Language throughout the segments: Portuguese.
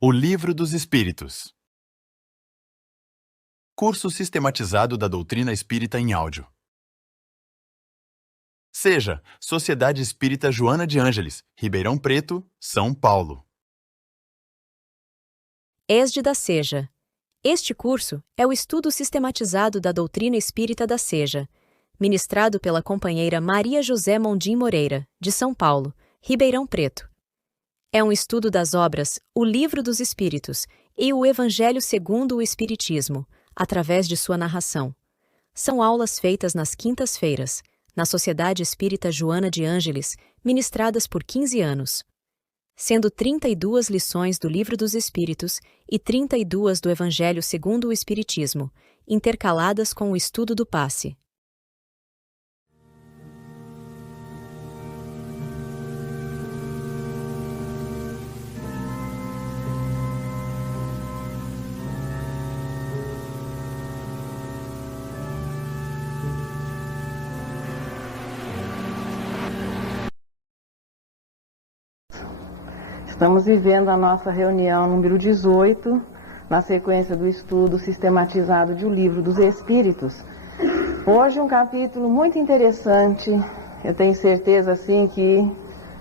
O Livro dos Espíritos. Curso sistematizado da doutrina espírita em áudio. Seja Sociedade Espírita Joana de Ângeles, Ribeirão Preto, São Paulo. ESD da Seja. Este curso é o estudo sistematizado da doutrina espírita da Seja, ministrado pela companheira Maria José Mondim Moreira, de São Paulo, Ribeirão Preto. É um estudo das obras O Livro dos Espíritos e o Evangelho segundo o Espiritismo, através de sua narração. São aulas feitas nas quintas-feiras, na Sociedade Espírita Joana de Ângeles, ministradas por 15 anos. Sendo 32 lições do Livro dos Espíritos e 32 do Evangelho segundo o Espiritismo, intercaladas com o estudo do passe. Estamos vivendo a nossa reunião número 18, na sequência do estudo sistematizado de O Livro dos Espíritos. Hoje um capítulo muito interessante, eu tenho certeza assim que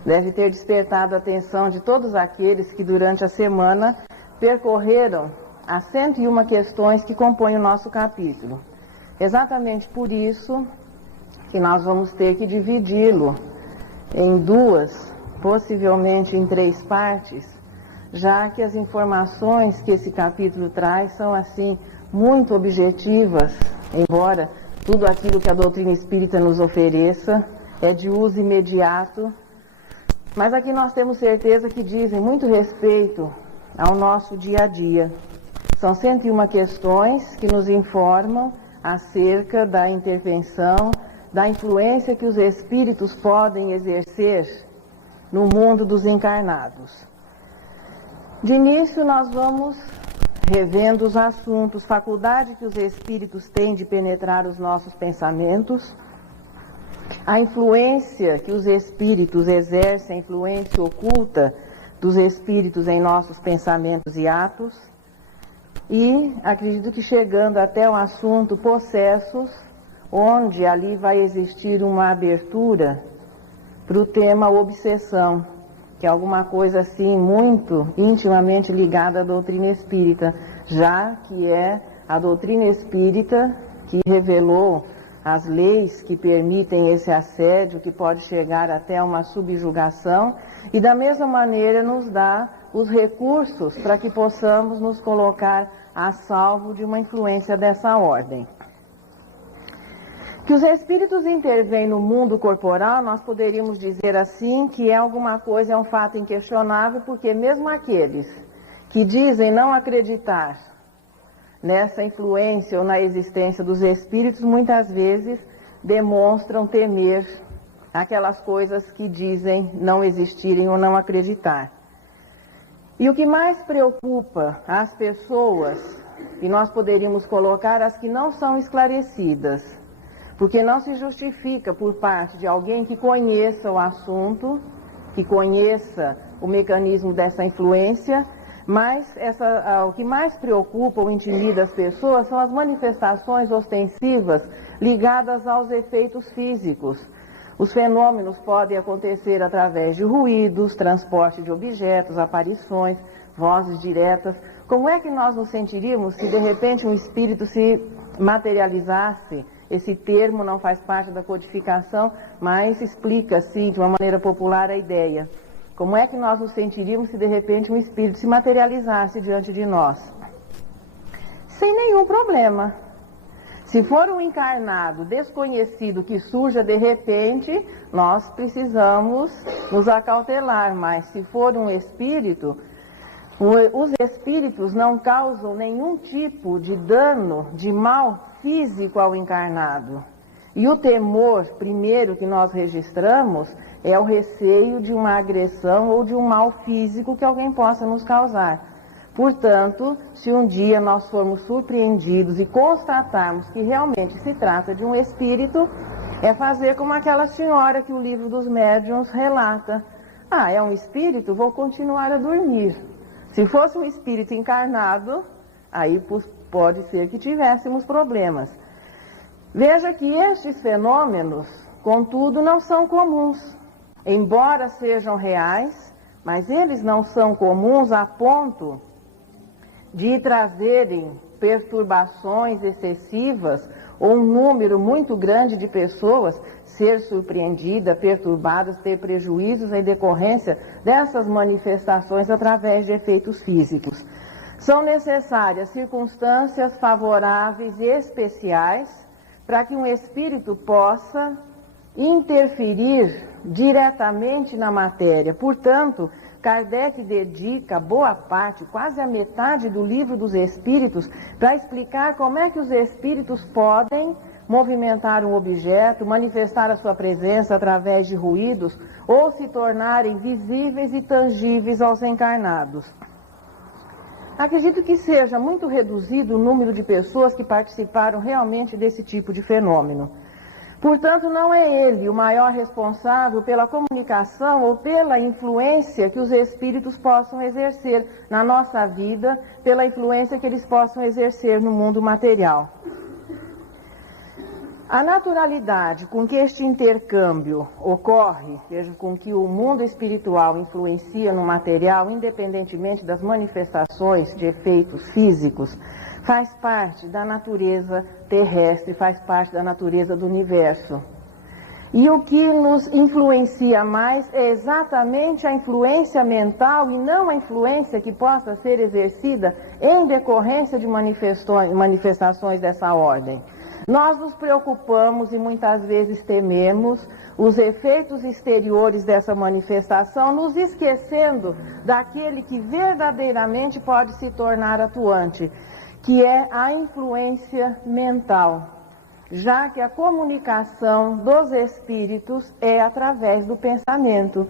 deve ter despertado a atenção de todos aqueles que durante a semana percorreram as 101 questões que compõem o nosso capítulo. Exatamente por isso que nós vamos ter que dividi-lo em duas, possivelmente em 3 partes, já que as informações que esse capítulo traz são assim muito objetivas, embora tudo aquilo que a doutrina espírita nos ofereça é de uso imediato, mas aqui nós temos certeza que dizem muito respeito ao nosso dia a dia. São 101 questões que nos informam acerca da intervenção, da influência que os espíritos podem exercer no mundo dos encarnados. De início, nós vamos revendo os assuntos, faculdade que os espíritos têm de penetrar os nossos pensamentos, a influência que os espíritos exercem, a influência oculta dos espíritos em nossos pensamentos e atos, e acredito que chegando até o assunto possessos, onde ali vai existir uma abertura para o tema obsessão, que é alguma coisa assim muito intimamente ligada à doutrina espírita, já que é a doutrina espírita que revelou as leis que permitem esse assédio, que pode chegar até uma subjugação, e da mesma maneira nos dá os recursos para que possamos nos colocar a salvo de uma influência dessa ordem. Que os espíritos intervêm no mundo corporal, nós poderíamos dizer assim que é alguma coisa, é um fato inquestionável, porque mesmo aqueles que dizem não acreditar nessa influência ou na existência dos espíritos, muitas vezes demonstram temer aquelas coisas que dizem não existirem ou não acreditar. E o que mais preocupa as pessoas, e nós poderíamos colocar as que não são esclarecidas, porque não se justifica por parte de alguém que conheça o assunto, que conheça o mecanismo dessa influência, mas o que mais preocupa ou intimida as pessoas são as manifestações ostensivas ligadas aos efeitos físicos. Os fenômenos podem acontecer através de ruídos, transporte de objetos, aparições, vozes diretas. Como é que nós nos sentiríamos se de repente um espírito se materializasse? Esse termo não faz parte da codificação, mas explica, assim, de uma maneira popular a ideia. Como é que nós nos sentiríamos se, de repente, um espírito se materializasse diante de nós? Sem nenhum problema. Se for um encarnado desconhecido que surja de repente, nós precisamos nos acautelar, mas se for um espírito, os espíritos não causam nenhum tipo de dano, de mal físico ao encarnado. E o temor, primeiro, que nós registramos, é o receio de uma agressão ou de um mal físico que alguém possa nos causar. Portanto, se um dia nós formos surpreendidos e constatarmos que realmente se trata de um espírito, é fazer como aquela senhora que o Livro dos Médiuns relata. Ah, é um espírito? Vou continuar a dormir. Se fosse um espírito encarnado, aí pode ser que tivéssemos problemas. Veja que estes fenômenos, contudo, não são comuns. Embora sejam reais, mas eles não são comuns a ponto de trazerem perturbações excessivas ou um número muito grande de pessoas ser surpreendida, perturbadas, ter prejuízos em decorrência dessas manifestações através de efeitos físicos. São necessárias circunstâncias favoráveis e especiais para que um espírito possa interferir diretamente na matéria. Portanto, Kardec dedica boa parte, quase a metade do Livro dos Espíritos, para explicar como é que os espíritos podem movimentar um objeto, manifestar a sua presença através de ruídos, ou se tornarem visíveis e tangíveis aos encarnados. Acredito que seja muito reduzido o número de pessoas que participaram realmente desse tipo de fenômeno. Portanto, não é ele o maior responsável pela comunicação ou pela influência que os espíritos possam exercer na nossa vida, pela influência que eles possam exercer no mundo material. A naturalidade com que este intercâmbio ocorre, veja, com que o mundo espiritual influencia no material, independentemente das manifestações de efeitos físicos, faz parte da natureza terrestre, faz parte da natureza do universo. E o que nos influencia mais é exatamente a influência mental e não a influência que possa ser exercida em decorrência de manifestações dessa ordem. Nós nos preocupamos e muitas vezes tememos os efeitos exteriores dessa manifestação, nos esquecendo daquele que verdadeiramente pode se tornar atuante, que é a influência mental, já que a comunicação dos espíritos é através do pensamento.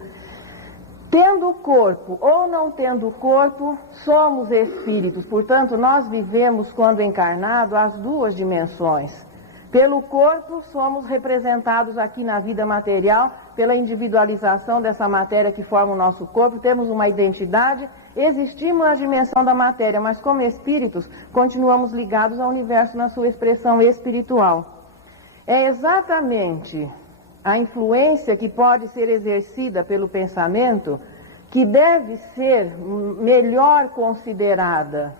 Tendo corpo ou não tendo corpo, somos espíritos. Portanto, nós vivemos, quando encarnado, as duas dimensões. Pelo corpo, somos representados aqui na vida material, pela individualização dessa matéria que forma o nosso corpo, temos uma identidade, existimos na dimensão da matéria, mas como espíritos, continuamos ligados ao universo na sua expressão espiritual. É exatamente a influência que pode ser exercida pelo pensamento que deve ser melhor considerada.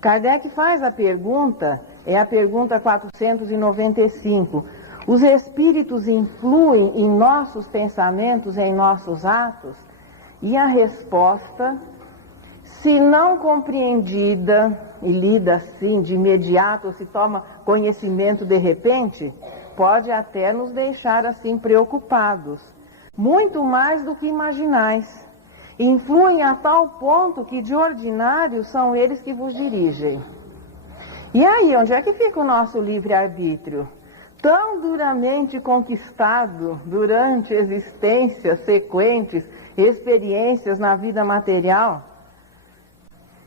Kardec faz a pergunta, é a pergunta 495. Os espíritos influem em nossos pensamentos, em nossos atos? E a resposta, se não compreendida e lida assim de imediato, ou se toma conhecimento de repente, pode até nos deixar assim preocupados, muito mais do que imaginais. Influem a tal ponto que de ordinário são eles que vos dirigem. E aí, onde é que fica o nosso livre-arbítrio? Tão duramente conquistado durante existências sequentes, experiências na vida material.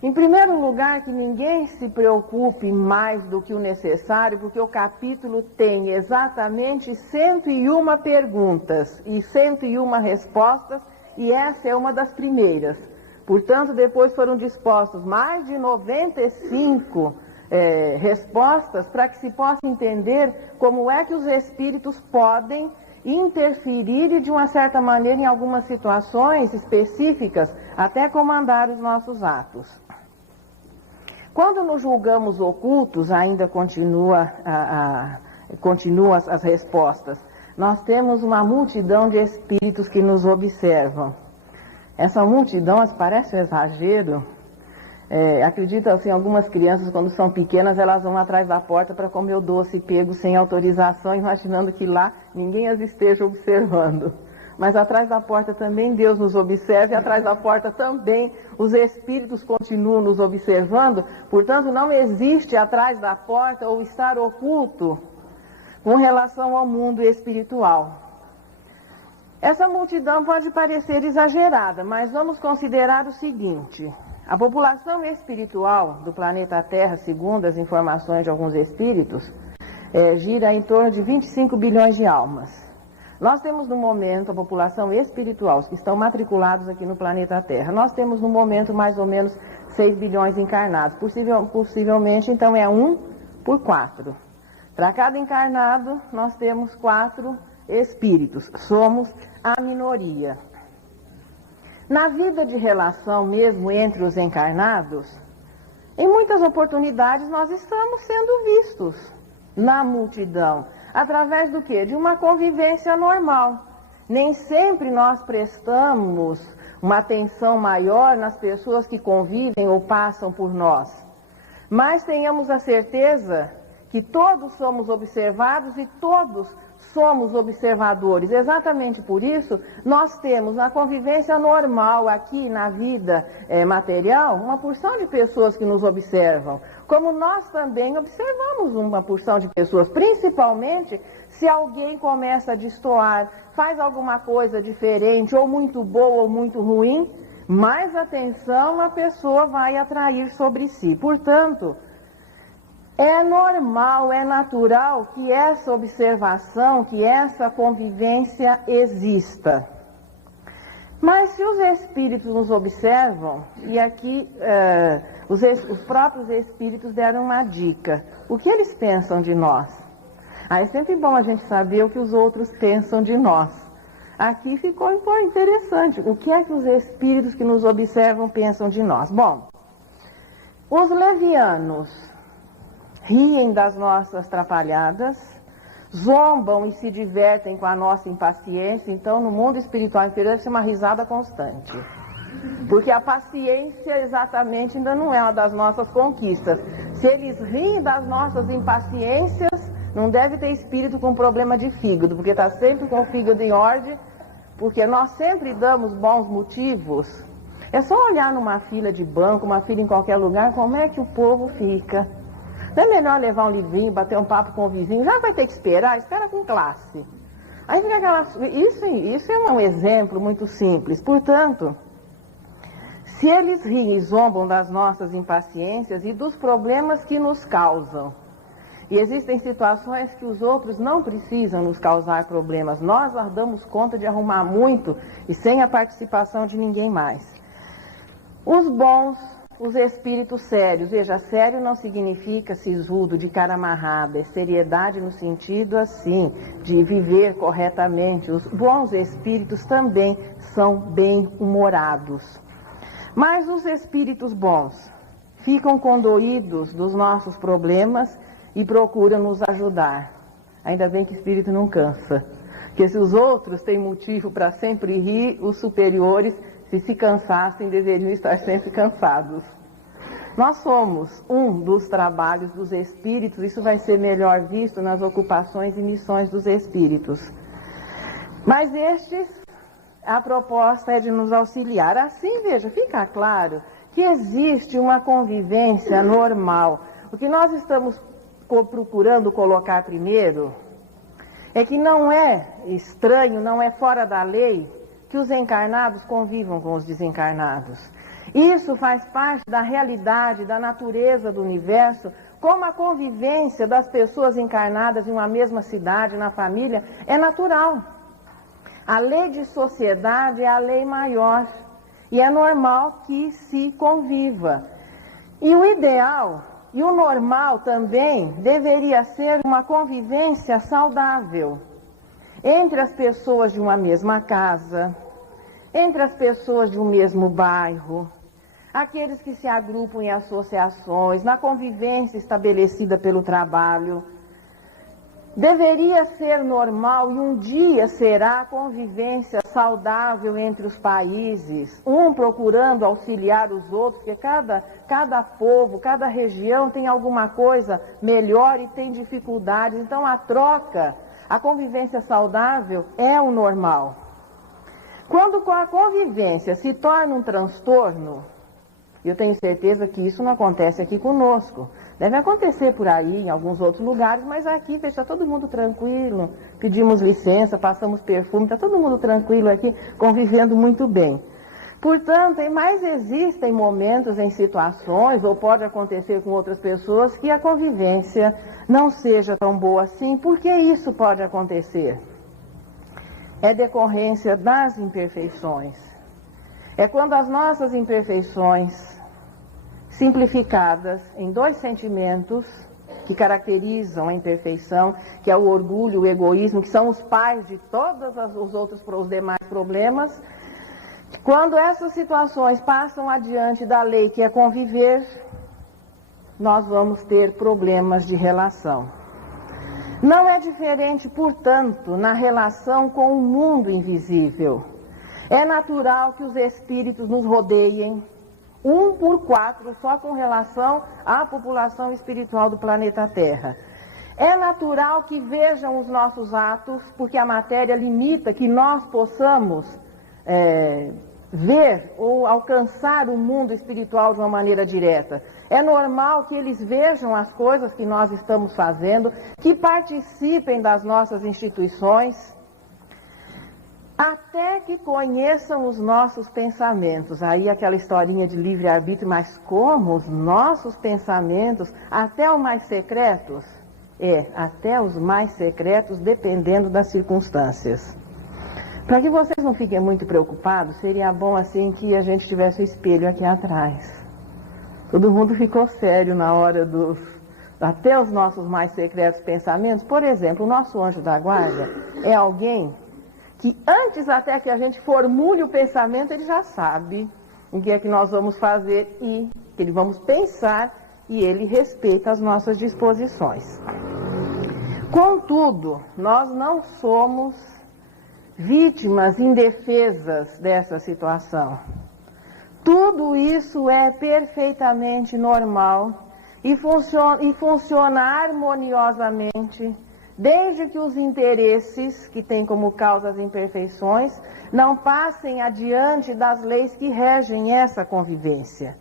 Em primeiro lugar, que ninguém se preocupe mais do que o necessário, porque o capítulo tem exatamente 101 perguntas e 101 respostas, e essa é uma das primeiras. Portanto, depois foram dispostos mais de 95 respostas para que se possa entender como é que os espíritos podem interferir e, de uma certa maneira, em algumas situações específicas, até comandar os nossos atos. Quando nos julgamos ocultos, ainda continuam as respostas. Nós temos uma multidão de espíritos que nos observam. Essa multidão parece um exagero. Acredito assim, algumas crianças, quando são pequenas, elas vão atrás da porta para comer o doce pego sem autorização, imaginando que lá ninguém as esteja observando. Mas atrás da porta também Deus nos observa, e atrás da porta também os espíritos continuam nos observando. Portanto, não existe atrás da porta ou estar oculto com relação ao mundo espiritual. Essa multidão pode parecer exagerada, mas vamos considerar o seguinte: a população espiritual do planeta Terra, segundo as informações de alguns espíritos, gira em torno de 25 bilhões de almas. Nós temos no momento a população espiritual, os que estão matriculados aqui no planeta Terra, nós temos no momento mais ou menos 6 bilhões encarnados, possivelmente então é 1 por 4. Para cada encarnado nós temos 4 espíritos, somos a minoria. Na vida de relação mesmo entre os encarnados, em muitas oportunidades nós estamos sendo vistos na multidão. Através do quê? De uma convivência normal. Nem sempre nós prestamos uma atenção maior nas pessoas que convivem ou passam por nós. Mas tenhamos a certeza que todos somos observados e todos somos observadores. Exatamente por isso, nós temos na convivência normal aqui na vida material, uma porção de pessoas que nos observam. Como nós também observamos uma porção de pessoas, principalmente se alguém começa a destoar, faz alguma coisa diferente, ou muito boa ou muito ruim, mais atenção a pessoa vai atrair sobre si. Portanto, é normal, é natural que essa observação, que essa convivência exista. Mas se os espíritos nos observam, e aqui os próprios espíritos deram uma dica, o que eles pensam de nós? É sempre bom a gente saber o que os outros pensam de nós. Aqui ficou interessante, o que é que os espíritos que nos observam pensam de nós? Bom, os levianos riem das nossas trapalhadas, zombam e se divertem com a nossa impaciência. Então, no mundo espiritual inferior, deve ser uma risada constante. Porque a paciência, exatamente, ainda não é uma das nossas conquistas. Se eles riem das nossas impaciências, não deve ter espírito com problema de fígado, porque está sempre com o fígado em ordem, porque nós sempre damos bons motivos. É só olhar numa fila de banco, uma fila em qualquer lugar, como é que o povo fica. Não é melhor levar um livrinho, bater um papo com o vizinho? Já vai ter que esperar? Espera com classe. Aí fica aquela... Isso é um exemplo muito simples. Portanto, se eles riem e zombam das nossas impaciências e dos problemas que nos causam, e existem situações que os outros não precisam nos causar problemas, nós damos conta de arrumar muito e sem a participação de ninguém mais. Os bons, os espíritos sérios, veja, sério não significa sisudo, de cara amarrada, é seriedade no sentido assim, de viver corretamente. Os bons espíritos também são bem-humorados. Mas os espíritos bons ficam condoídos dos nossos problemas e procuram nos ajudar. Ainda bem que o espírito não cansa, porque se os outros têm motivo para sempre rir, os superiores, se cansassem, deveriam estar sempre cansados. Nós somos um dos trabalhos dos espíritos, isso vai ser melhor visto nas ocupações e missões dos espíritos. Mas a proposta é de nos auxiliar. Assim, veja, fica claro que existe uma convivência normal. O que nós estamos procurando colocar primeiro é que não é estranho, não é fora da lei que os encarnados convivam com os desencarnados. Isso faz parte da realidade, da natureza do universo, como a convivência das pessoas encarnadas em uma mesma cidade, na família, é natural. A lei de sociedade é a lei maior e é normal que se conviva. E o ideal e o normal também deveria ser uma convivência saudável entre as pessoas de uma mesma casa, entre as pessoas de um mesmo bairro, aqueles que se agrupam em associações, na convivência estabelecida pelo trabalho. Deveria ser normal e um dia será a convivência saudável entre os países, um procurando auxiliar os outros, porque cada povo, cada região tem alguma coisa melhor e tem dificuldades. Então a troca, a convivência saudável é o normal. Quando a convivência se torna um transtorno, eu tenho certeza que isso não acontece aqui conosco. Deve acontecer por aí, em alguns outros lugares, mas aqui está todo mundo tranquilo, pedimos licença, passamos perfume, está todo mundo tranquilo aqui, convivendo muito bem. Portanto, mas existem momentos em situações, ou pode acontecer com outras pessoas, que a convivência não seja tão boa assim. Por que isso pode acontecer? é decorrência das imperfeições. É quando as nossas imperfeições, simplificadas em dois sentimentos que caracterizam a imperfeição, que é o orgulho e o egoísmo, que são os pais de todos os demais problemas, quando essas situações passam adiante da lei que é conviver, nós vamos ter problemas de relação. Não é diferente, portanto, na relação com o mundo invisível. É natural que os espíritos nos rodeiem, 1 por 4, só com relação à população espiritual do planeta Terra. É natural que vejam os nossos atos, porque a matéria limita que nós possamos ver ou alcançar o mundo espiritual de uma maneira direta. É normal que eles vejam as coisas que nós estamos fazendo, que participem das nossas instituições, até que conheçam os nossos pensamentos. Aí aquela historinha de livre-arbítrio, mas como os nossos pensamentos, até os mais secretos? Até os mais secretos, dependendo das circunstâncias. Para que vocês não fiquem muito preocupados, seria bom assim que a gente tivesse o espelho aqui atrás. Todo mundo ficou sério na hora até os nossos mais secretos pensamentos. Por exemplo, o nosso anjo da guarda é alguém que antes até que a gente formule o pensamento, ele já sabe o que é que nós vamos fazer e que ele vamos pensar, e ele respeita as nossas disposições. Contudo, nós não somos vítimas indefesas dessa situação. Tudo isso é perfeitamente normal e funciona harmoniosamente, desde que os interesses, que têm como causa as imperfeições, não passem adiante das leis que regem essa convivência.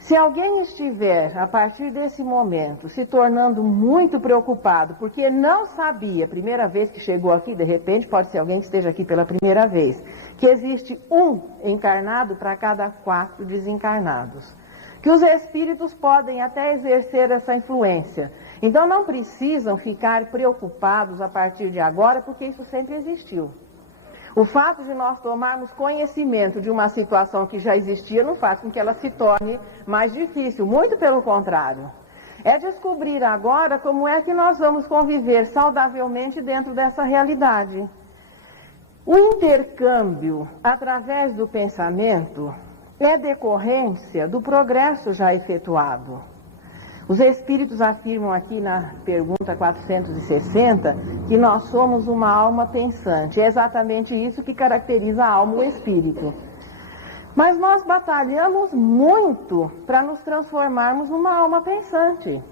Se alguém estiver, a partir desse momento, se tornando muito preocupado, porque não sabia, primeira vez que chegou aqui, de repente pode ser alguém que esteja aqui pela primeira vez, que existe um encarnado para cada 4 desencarnados, que os espíritos podem até exercer essa influência. Então não precisam ficar preocupados a partir de agora, porque isso sempre existiu. O fato de nós tomarmos conhecimento de uma situação que já existia não faz com que ela se torne mais difícil, muito pelo contrário. É descobrir agora como é que nós vamos conviver saudavelmente dentro dessa realidade. O intercâmbio através do pensamento é decorrência do progresso já efetuado. Os espíritos afirmam aqui na pergunta 460 que nós somos uma alma pensante. É exatamente isso que caracteriza a alma, o espírito. Mas nós batalhamos muito para nos transformarmos numa alma pensante.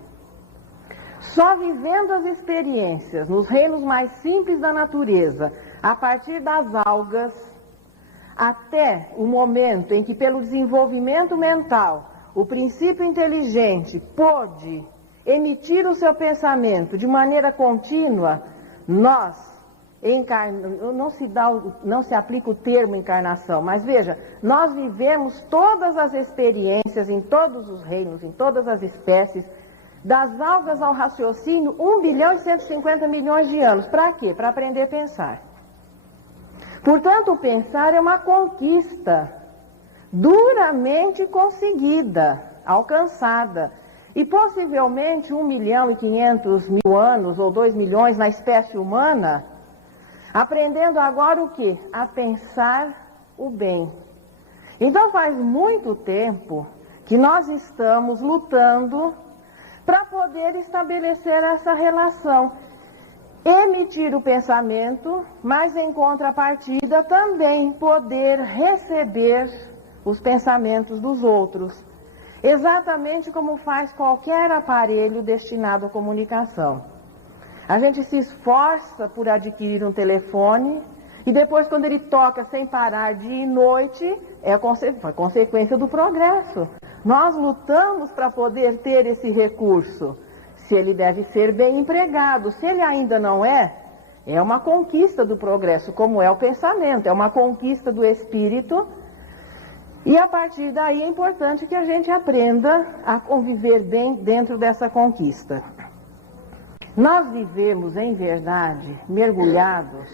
Só vivendo as experiências nos reinos mais simples da natureza, a partir das algas, até o momento em que, pelo desenvolvimento mental, o princípio inteligente pôde emitir o seu pensamento de maneira contínua, nós, não se aplica o termo encarnação, mas veja, nós vivemos todas as experiências em todos os reinos, em todas as espécies, das algas ao raciocínio, 1 bilhão e 150 milhões de anos. Para quê? Para aprender a pensar. Portanto, o pensar é uma conquista duramente conseguida, alcançada. E possivelmente 1 milhão e 500 mil anos ou 2 milhões na espécie humana, aprendendo agora o quê? A pensar o bem. Então faz muito tempo que nós estamos lutando para poder estabelecer essa relação. Emitir o pensamento, mas em contrapartida também poder receber os pensamentos dos outros. Exatamente como faz qualquer aparelho destinado à comunicação. A gente se esforça por adquirir um telefone e depois, quando ele toca sem parar dia e noite, é consequência do progresso. Nós lutamos para poder ter esse recurso. Se ele deve ser bem empregado, se ele ainda não é uma conquista do progresso, como é o pensamento, é uma conquista do espírito. E a partir daí é importante que a gente aprenda a conviver bem dentro dessa conquista. Nós vivemos, em verdade, mergulhados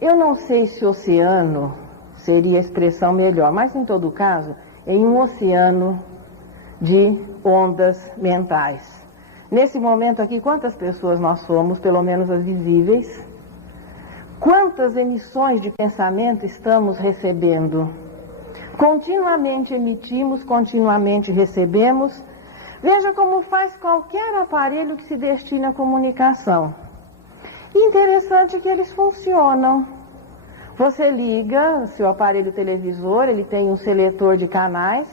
Eu não sei se oceano seria a expressão melhor, mas em todo caso, em um oceano de ondas mentais. Nesse momento aqui, quantas pessoas nós somos, pelo menos as visíveis? Quantas emissões de pensamento estamos recebendo? Continuamente emitimos, continuamente recebemos. Veja como faz qualquer aparelho que se destina à comunicação. Interessante que eles funcionam. Você liga seu aparelho televisor, ele tem um seletor de canais,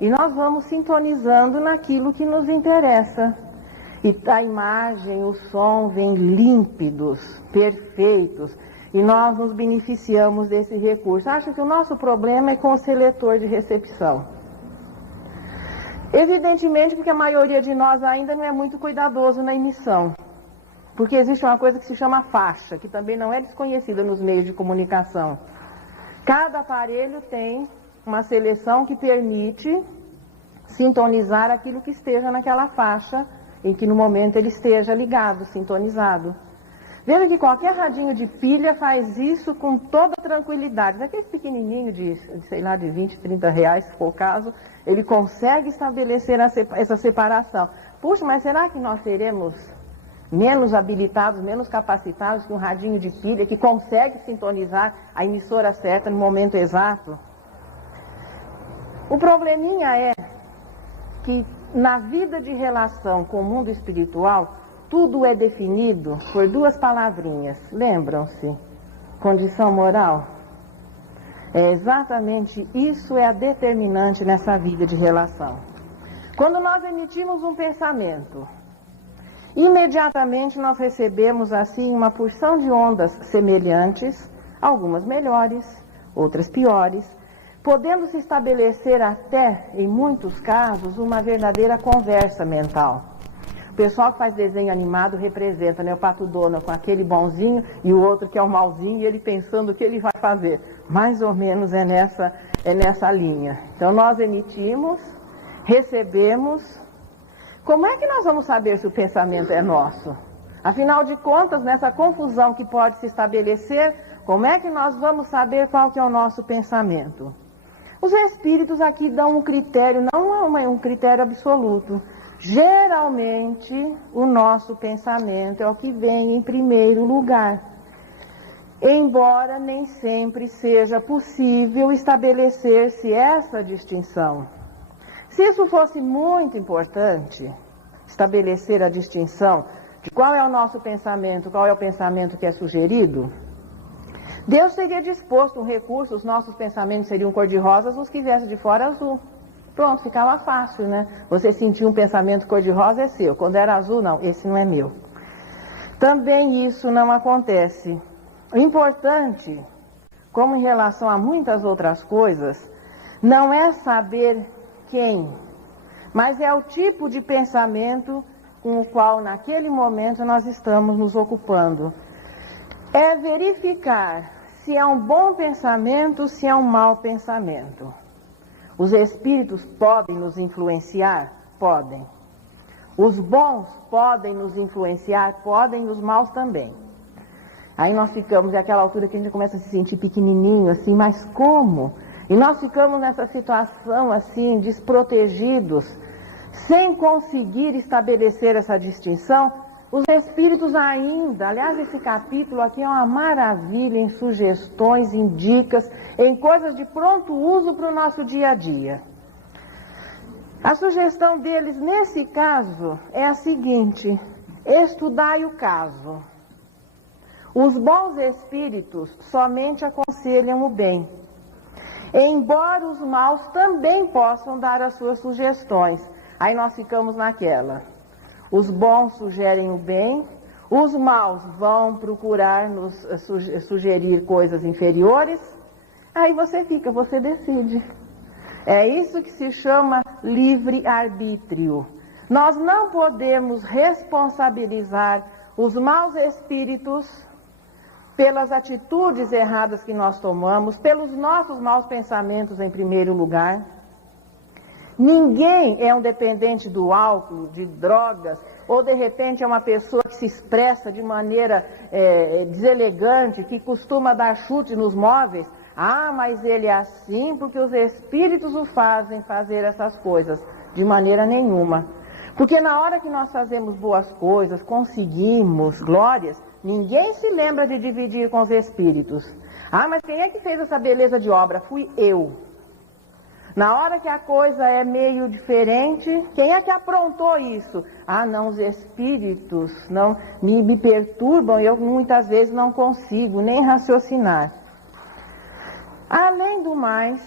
e nós vamos sintonizando naquilo que nos interessa. E a imagem, o som vêm límpidos, perfeitos, e nós nos beneficiamos desse recurso. Acho que o nosso problema é com o seletor de recepção. Evidentemente, porque a maioria de nós ainda não é muito cuidadoso na emissão. Porque existe uma coisa que se chama faixa, que também não é desconhecida nos meios de comunicação. Cada aparelho tem uma seleção que permite sintonizar aquilo que esteja naquela faixa, em que no momento ele esteja ligado, sintonizado. Veja que qualquer radinho de pilha faz isso com toda tranquilidade. Daqueles pequenininhos sei lá, de 20, 30 reais, se for o caso, ele consegue estabelecer essa separação. Puxa, mas será que nós seremos menos habilitados, menos capacitados que um radinho de pilha que consegue sintonizar a emissora certa no momento exato? O probleminha é que na vida de relação com o mundo espiritual, tudo é definido por duas palavrinhas. Lembram-se? Condição moral. É exatamente isso, é a determinante nessa vida de relação. Quando nós emitimos um pensamento, imediatamente nós recebemos assim uma porção de ondas semelhantes, algumas melhores, outras piores, podendo se estabelecer até, em muitos casos, uma verdadeira conversa mental. O pessoal que faz desenho animado representa, né, o Pato Donald com aquele bonzinho e o outro que é o malzinho, e ele pensando o que ele vai fazer. Mais ou menos é nessa linha. Então nós emitimos, recebemos. Como é que nós vamos saber se o pensamento é nosso? Afinal de contas, nessa confusão que pode se estabelecer, como é que nós vamos saber qual que é o nosso pensamento? Os espíritos aqui dão um critério, não é um critério absoluto. Geralmente, o nosso pensamento é o que vem em primeiro lugar. Embora nem sempre seja possível estabelecer-se essa distinção. Se isso fosse muito importante, estabelecer a distinção de qual é o nosso pensamento, qual é o pensamento que é sugerido, Deus teria disposto um recurso, os nossos pensamentos seriam cor-de-rosa, os que viessem de fora azul. Pronto, ficava fácil, né? Você sentiu um pensamento cor-de-rosa, é seu. Quando era azul, não, esse não é meu. Também isso não acontece. O importante, como em relação a muitas outras coisas, não é saber quem, mas é o tipo de pensamento com o qual naquele momento nós estamos nos ocupando. É verificar se é um bom pensamento, se é um mau pensamento. Os espíritos podem nos influenciar? Podem. Os bons podem nos influenciar? Podem, os maus também. Aí nós ficamos naquela altura que a gente começa a se sentir pequenininho, assim, mas como? E nós ficamos nessa situação, assim, desprotegidos, sem conseguir estabelecer essa distinção. Os espíritos ainda, aliás, esse capítulo aqui é uma maravilha em sugestões, em dicas, em coisas de pronto uso para o nosso dia a dia. A sugestão deles, nesse caso, é a seguinte: estudai o caso. Os bons espíritos somente aconselham o bem, embora os maus também possam dar as suas sugestões. Aí nós ficamos naquela. Os bons sugerem o bem, os maus vão procurar nos sugerir coisas inferiores. Aí você decide. É isso que se chama livre-arbítrio. Nós não podemos responsabilizar os maus espíritos pelas atitudes erradas que nós tomamos, pelos nossos maus pensamentos em primeiro lugar. Ninguém é um dependente do álcool, de drogas, ou de repente é uma pessoa que se expressa de maneira deselegante, que costuma dar chute nos móveis. Ah, mas ele é assim porque os espíritos o fazem fazer essas coisas. De maneira nenhuma. Porque na hora que nós fazemos boas coisas, conseguimos glórias, ninguém se lembra de dividir com os espíritos. Ah, mas quem é que fez essa beleza de obra? Fui eu. Na hora que a coisa é meio diferente, quem é que aprontou isso? Ah, não, os espíritos não me perturbam, eu muitas vezes não consigo nem raciocinar. Além do mais,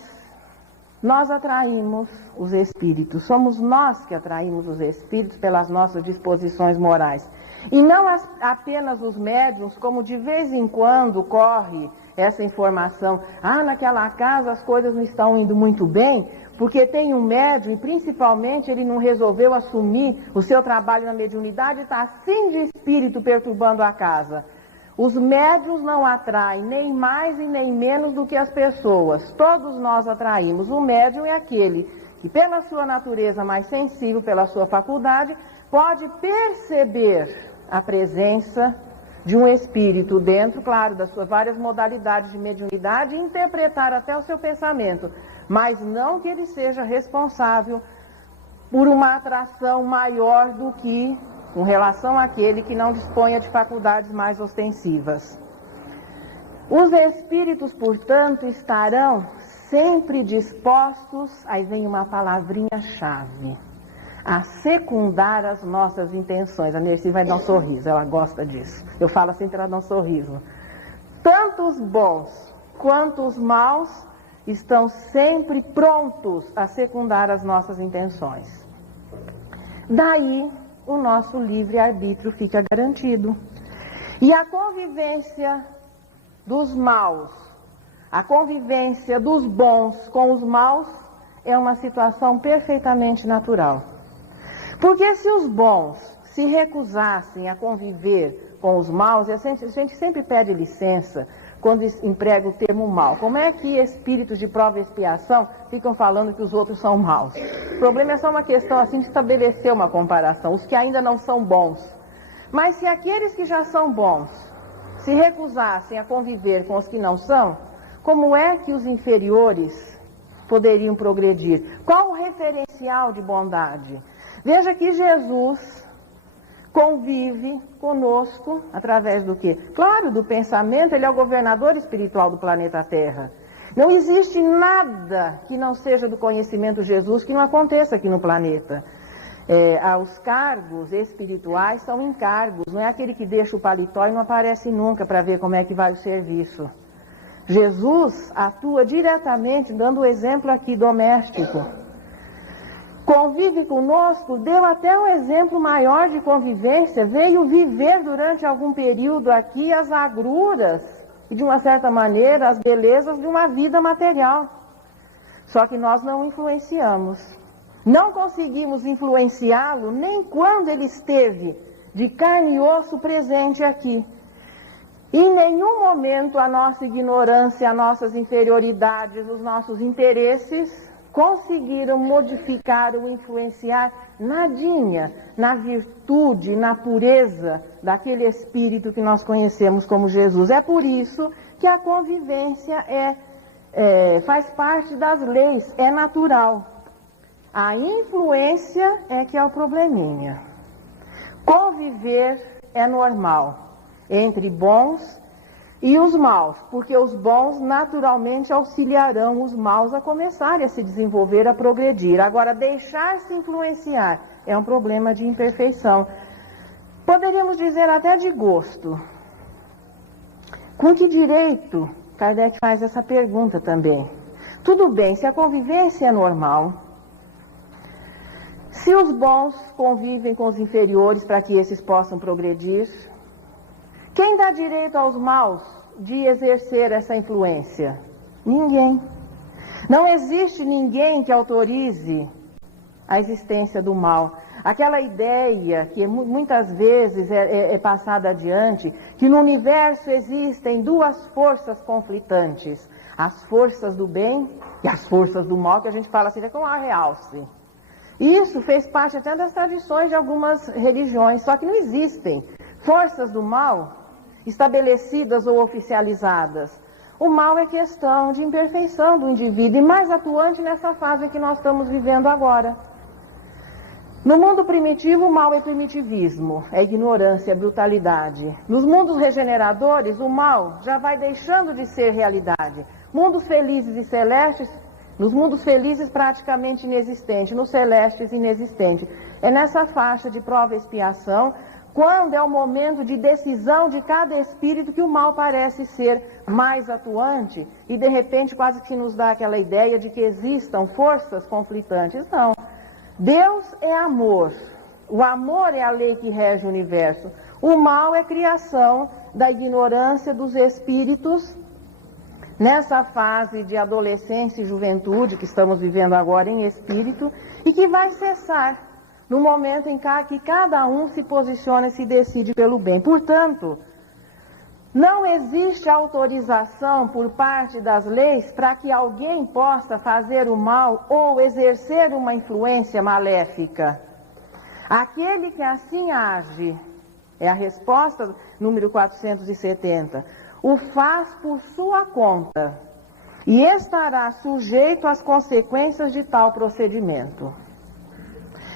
nós atraímos os espíritos, somos nós que atraímos os espíritos pelas nossas disposições morais. E não apenas os médiuns, como de vez em quando corre essa informação. Ah, naquela casa as coisas não estão indo muito bem, porque tem um médium e principalmente ele não resolveu assumir o seu trabalho na mediunidade e está assim de espírito perturbando a casa. Os médiuns não atraem nem mais e nem menos do que as pessoas. Todos nós atraímos. O médium é aquele que, pela sua natureza mais sensível, pela sua faculdade, pode perceber a presença de um espírito dentro, claro, das suas várias modalidades de mediunidade e interpretar até o seu pensamento, mas não que ele seja responsável por uma atração maior do que com relação àquele que não disponha de faculdades mais ostensivas. Os espíritos, portanto, estarão sempre dispostos, aí vem uma palavrinha-chave, a secundar as nossas intenções. A Nercy vai dar um sorriso, ela gosta disso. Eu falo assim para ela dar um sorriso. Tanto os bons quanto os maus estão sempre prontos a secundar as nossas intenções. Daí o nosso livre-arbítrio fica garantido. E a convivência dos maus, a convivência dos bons com os maus é uma situação perfeitamente natural. Porque se os bons se recusassem a conviver com os maus, a gente sempre pede licença quando emprega o termo mal. Como é que espíritos de prova e expiação ficam falando que os outros são maus? O problema é só uma questão assim de estabelecer uma comparação, os que ainda não são bons. Mas se aqueles que já são bons se recusassem a conviver com os que não são, como é que os inferiores poderiam progredir? Qual o referencial de bondade? Veja que Jesus convive conosco através do quê? Claro, do pensamento, ele é o governador espiritual do planeta Terra. Não existe nada que não seja do conhecimento de Jesus que não aconteça aqui no planeta. Os cargos espirituais são encargos, não é aquele que deixa o paletó e não aparece nunca para ver como é que vai o serviço. Jesus atua diretamente, dando o exemplo aqui doméstico. Convive conosco, deu até um exemplo maior de convivência, veio viver durante algum período aqui as agruras e, de uma certa maneira, as belezas de uma vida material. Só que nós não influenciamos. Não conseguimos influenciá-lo nem quando ele esteve de carne e osso presente aqui. Em nenhum momento a nossa ignorância, as nossas inferioridades, os nossos interesses conseguiram modificar ou influenciar nadinha na virtude, na pureza daquele espírito que nós conhecemos como Jesus. É por isso que a convivência faz parte das leis, é natural. A influência é que é o probleminha. Conviver é normal entre bons e os maus, porque os bons naturalmente auxiliarão os maus a começarem a se desenvolver, a progredir. Agora, deixar-se influenciar é um problema de imperfeição. Poderíamos dizer até de gosto. Com que direito? Kardec faz essa pergunta também. Tudo bem, se a convivência é normal, se os bons convivem com os inferiores para que esses possam progredir, quem dá direito aos maus de exercer essa influência? Ninguém. Não existe ninguém que autorize a existência do mal. Aquela ideia que muitas vezes é passada adiante, que no universo existem duas forças conflitantes, as forças do bem e as forças do mal, que a gente fala assim, é com a realce. Isso fez parte até das tradições de algumas religiões, só que não existem forças do mal estabelecidas ou oficializadas. O mal é questão de imperfeição do indivíduo e mais atuante nessa fase que nós estamos vivendo agora. No mundo primitivo, o mal é primitivismo, é ignorância, é brutalidade. Nos mundos regeneradores, o mal já vai deixando de ser realidade. Mundos felizes e celestes, nos mundos felizes praticamente inexistente, nos celestes inexistente. É nessa faixa de prova e expiação, quando é o momento de decisão de cada espírito, que o mal parece ser mais atuante e de repente quase que nos dá aquela ideia de que existam forças conflitantes. Não. Deus é amor. O amor é a lei que rege o universo. O mal é criação da ignorância dos espíritos nessa fase de adolescência e juventude que estamos vivendo agora em espírito e que vai cessar no momento em que cada um se posiciona e se decide pelo bem. Portanto, não existe autorização por parte das leis para que alguém possa fazer o mal ou exercer uma influência maléfica. Aquele que assim age, é a resposta número 470, o faz por sua conta e estará sujeito às consequências de tal procedimento.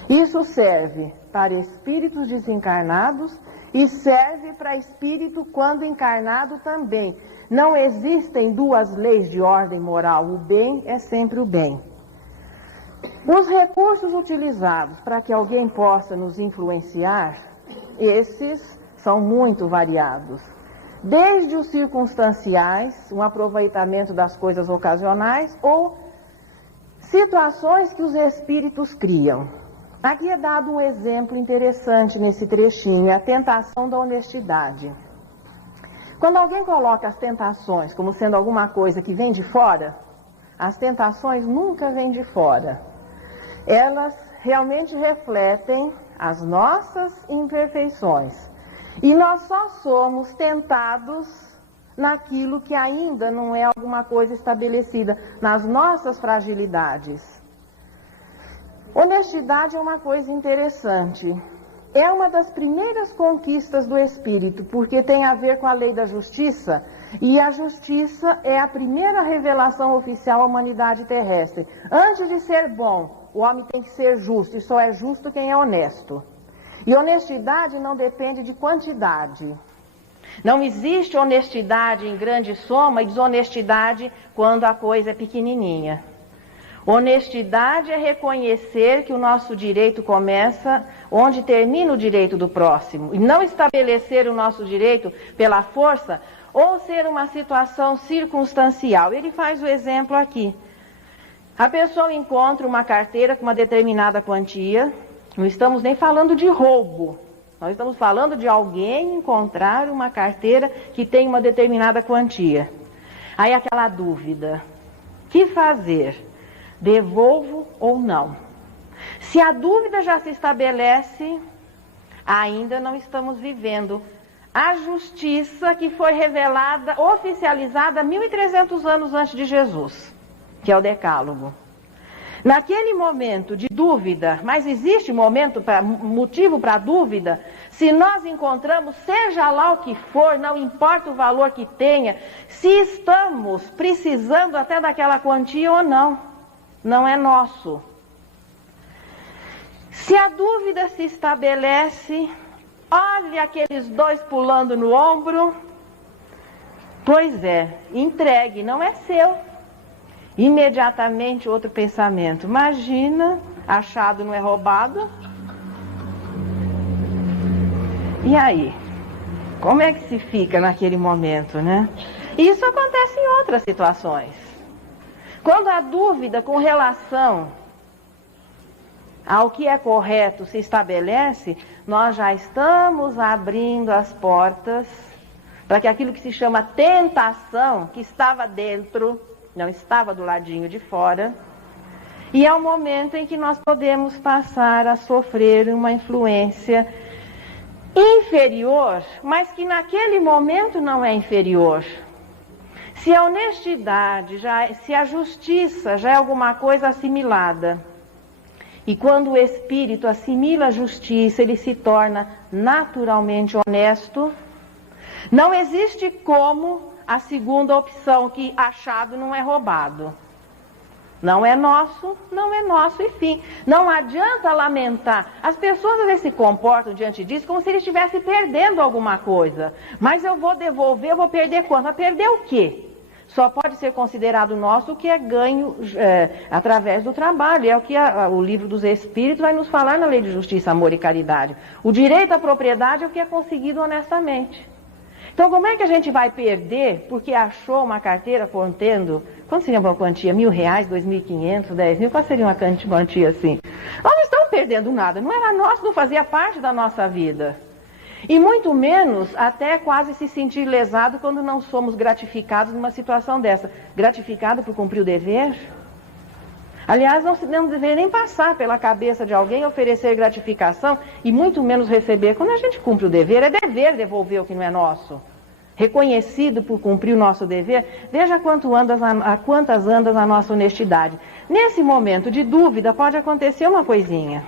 Isso serve para espíritos desencarnados e serve para espírito quando encarnado também. Não existem duas leis de ordem moral. O bem é sempre o bem. Os recursos utilizados para que alguém possa nos influenciar, esses são muito variados. Desde os circunstanciais, um aproveitamento das coisas ocasionais ou situações que os espíritos criam. Aqui é dado um exemplo interessante nesse trechinho, a tentação da honestidade. Quando alguém coloca as tentações como sendo alguma coisa que vem de fora, as tentações nunca vêm de fora. Elas realmente refletem as nossas imperfeições. E nós só somos tentados naquilo que ainda não é alguma coisa estabelecida, nas nossas fragilidades. Honestidade é uma coisa interessante. É uma das primeiras conquistas do espírito, porque tem a ver com a lei da justiça, e a justiça é a primeira revelação oficial à humanidade terrestre. Antes de ser bom, o homem tem que ser justo, e só é justo quem é honesto. E honestidade não depende de quantidade. Não existe honestidade em grande soma e desonestidade quando a coisa é pequenininha. Honestidade é reconhecer que o nosso direito começa onde termina o direito do próximo e não estabelecer o nosso direito pela força ou ser uma situação circunstancial. Ele faz o exemplo aqui. A pessoa encontra uma carteira com uma determinada quantia, não estamos nem falando de roubo, nós estamos falando de alguém encontrar uma carteira que tem uma determinada quantia. Aí aquela dúvida, que fazer? Devolvo ou não? Se a dúvida já se estabelece, ainda não estamos vivendo a justiça que foi revelada, oficializada 1.300 anos antes de Jesus, que é o Decálogo. Naquele momento de dúvida, mas existe motivo para dúvida, se nós encontramos, seja lá o que for, não importa o valor que tenha, se estamos precisando até daquela quantia ou não. Não é nosso. Se a dúvida se estabelece, olha aqueles dois pulando no ombro. Pois é, entregue, não é seu. Imediatamente outro pensamento. Imagina, achado não é roubado. E aí? Como é que se fica naquele momento, né? Isso acontece em outras situações. Quando a dúvida com relação ao que é correto se estabelece, nós já estamos abrindo as portas para que aquilo que se chama tentação, que estava dentro, não estava do ladinho de fora, e é o momento em que nós podemos passar a sofrer uma influência inferior, mas que naquele momento não é inferior. Se a honestidade, se a justiça já é alguma coisa assimilada, E quando o espírito assimila a justiça, ele se torna naturalmente honesto. Não existe como a segunda opção, que achado não é roubado. Não é nosso e fim. Não adianta lamentar. As pessoas às vezes se comportam diante disso como se eles estivessem perdendo alguma coisa. Mas eu vou devolver, eu vou perder quanto? Vai perder o quê? Só pode ser considerado nosso o que é ganho através do trabalho. É o que o livro dos Espíritos vai nos falar na Lei de Justiça, Amor e Caridade. O direito à propriedade é o que é conseguido honestamente. Então, como é que a gente vai perder porque achou uma carteira contendo, quanto seria uma quantia? R$1.000, R$2.500, R$10.000? Qual seria uma quantia assim? Nós não estamos perdendo nada, não era nosso, não fazia parte da nossa vida. E muito menos até quase se sentir lesado quando não somos gratificados numa situação dessa. Gratificado por cumprir o dever? Aliás, não deveria nem passar pela cabeça de alguém oferecer gratificação e muito menos receber. Quando a gente cumpre o dever, é dever devolver o que não é nosso. Reconhecido por cumprir o nosso dever, veja quantas andas a nossa honestidade. Nesse momento de dúvida pode acontecer uma coisinha.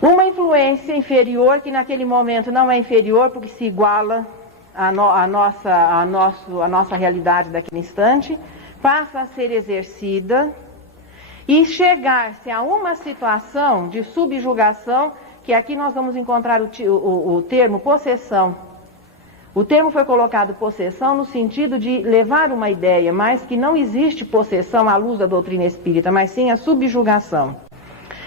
Uma influência inferior, que naquele momento não é inferior porque se iguala à nossa realidade daquele instante, passa a ser exercida e chegar-se a uma situação de subjugação, que aqui nós vamos encontrar o termo possessão. O termo foi colocado possessão no sentido de levar uma ideia, mas que não existe possessão à luz da doutrina espírita, mas sim a subjugação.